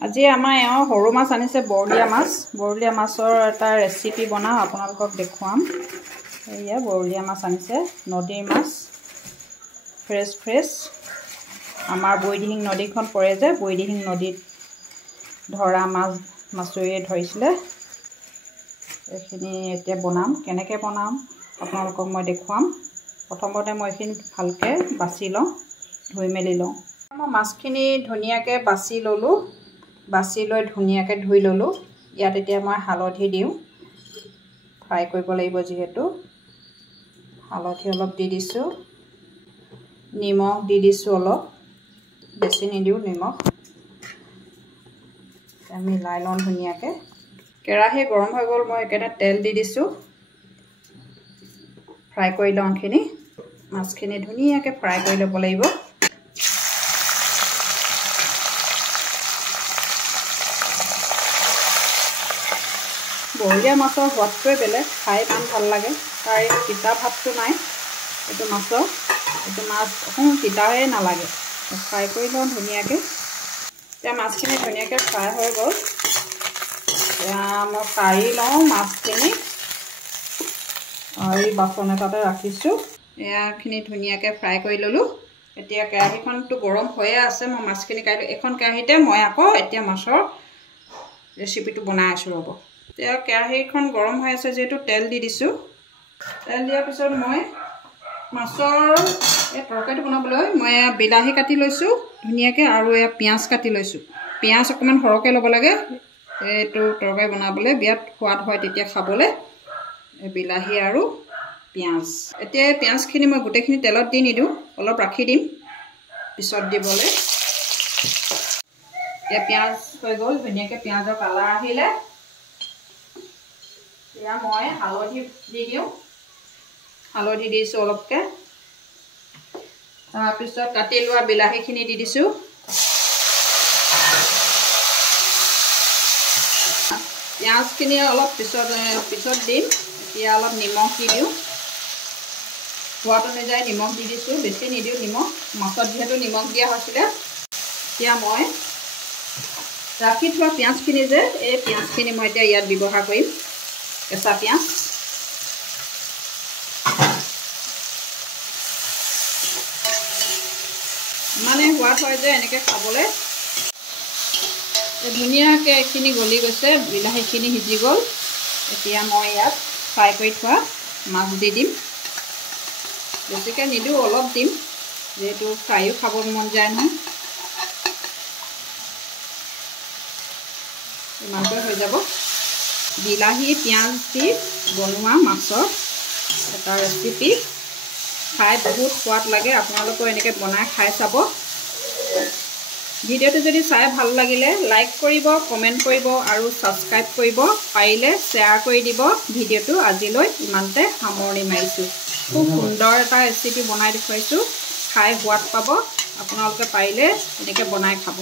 আজি আমাৰ এওঁ সৰু মাছ আনিছে বৰলীয়া মাছৰ এটা ৰেচিপি বনাওঁ আপোনালোকক দেখুৱাম এয়া বৰলীয়া মাছ আনিছে নদীৰ মাছ ফ্ৰেছ আমাৰ বৈদিহিং নদীখন পৰে যে বৈদিহিং নদীত ধৰা মাছুৰিয়ে ধৰিছিলে এইখিনি এতিয়া বনাম কেনেকৈ বনাম আপোনালোকক মই দেখুৱাম প্ৰথমতে মই এইখিনি ভালকৈ বাছি লওঁ ধুই মেলি লওঁ মই মাছখিনি ধুনীয়াকৈ বাছি লৈ ধুনীয়াকৈ ধুই ললোঁ ইয়াত এতিয়া মই হালধি দিওঁ ফ্ৰাই কৰিব লাগিব যিহেতু হালধি অলপ দি দিছোঁ নিমখ দি দিছোঁ অলপ বেছি নিদিওঁ নিমখ আমি মিলাই লওঁ ধুনীয়াকৈ কেৰাহী গৰম হৈ গ'ল মই একেটা তেল দি দিছোঁ ফ্ৰাই কৰি লওঁ এইখিনি মাছখিনি ধুনীয়াকৈ ফ্ৰাই কৰি ল'ব লাগিব বৰলীয়া মাছৰ সোৱাদটোৱে বেলেগ খাই ইমান ভাল লাগে তাৰ তিতা ভাৱটো নাই এইটো মাছ অকণমান তিতাহে নালাগে ফ্ৰাই কৰি লওঁ ধুনীয়াকৈ এতিয়া মাছখিনি ধুনীয়াকৈ ফ্ৰাই হৈ গ'ল এতিয়া মই কাঢ়ি লওঁ মাছখিনি আৰু বাচন এটাতে ৰাখিছোঁ এয়াখিনি ধুনীয়াকৈ ফ্ৰাই কৰি ল'লোঁ এতিয়া কেৰাহীখনটো গৰম হৈয়ে আছে মই মাছখিনি কাঢ়িলোঁ এখন কেৰাহীতে মই আকৌ এতিয়া মাছৰ ৰেচিপিটো বনাই আছোঁ ৰ'ব এতিয়া কেৰাহীখন গৰম হৈ আছে যিহেতু তেল দি দিছোঁ তেল দিয়াৰ পিছত মই মাছৰ এই তৰকাৰীটো বনাবলৈ মই বিলাহী কাটি লৈছোঁ ধুনীয়াকৈ আৰু এয়া পিঁয়াজ কাটি লৈছোঁ পিঁয়াজ অকণমান সৰহকৈ ল'ব লাগে এইটো তৰকাৰী বনাবলৈ বিৰাট সোৱাদ হয় তেতিয়া খাবলৈ বিলাহী আৰু পিঁয়াজ এতিয়া পিঁয়াজখিনি মই গোটেইখিনি তেলত দি নিদিওঁ অলপ ৰাখি দিম পিছত দিবলৈ এতিয়া পিঁয়াজ হৈ গ'ল ধুনীয়াকৈ পিঁয়াজৰ কালাৰ আহিলে এতিয়া মই হালধি দি দিওঁ হালধি দিছোঁ অলপকৈ তাৰপিছত কাটি লোৱা বিলাহীখিনি দি দিছোঁ পিঁয়াজখিনি অলপ পিছত দিম এতিয়া অলপ নিমখ দি দিওঁ সোৱাদ অনুযায়ী নিমখ দি দিছোঁ বেছি নিদিওঁ নিমখ মাছত যিহেতু নিমখ দিয়া হৈছিলে এতিয়া মই ৰাখি থোৱা পিঁয়াজখিনি যে এই পিঁয়াজখিনি মই এতিয়া ইয়াত ব্যৱহাৰ কৰিম কেঁচা পিঁয়াজ ইমানে সোৱাদ হয় যে এনেকৈ খাবলৈ ধুনীয়াকৈ এইখিনি গলি গৈছে বিলাহীখিনি সিজি গ'ল এতিয়া মই ইয়াত ফ্ৰাই কৰি থোৱা মাছ দি দিম বেছিকৈ নিদিওঁ অলপ দিম যিহেতু ফ্ৰাইও খাব মন যায় নহয় ইমানকৈ হৈ যাব বিলাহী পিঁয়াজ দি বনোৱা মাছৰ এটা ৰেচিপি খাই বহুত সোৱাদ লাগে আপোনালোকেও এনেকৈ বনাই খাই চাব ভিডিঅ'টো যদি চাই ভাল লাগিলে লাইক কৰিব কমেণ্ট কৰিব আৰু ছাবস্ক্ৰাইব কৰিব পাৰিলে শ্বেয়াৰ কৰি দিব ভিডিঅ'টো আজিলৈ ইমানতে সামৰণি মাৰিছোঁ খুব সুন্দৰ এটা ৰেচিপি বনাই দেখুৱাইছোঁ খাই সোৱাদ পাব আপোনালোকে পাৰিলে এনেকৈ বনাই খাব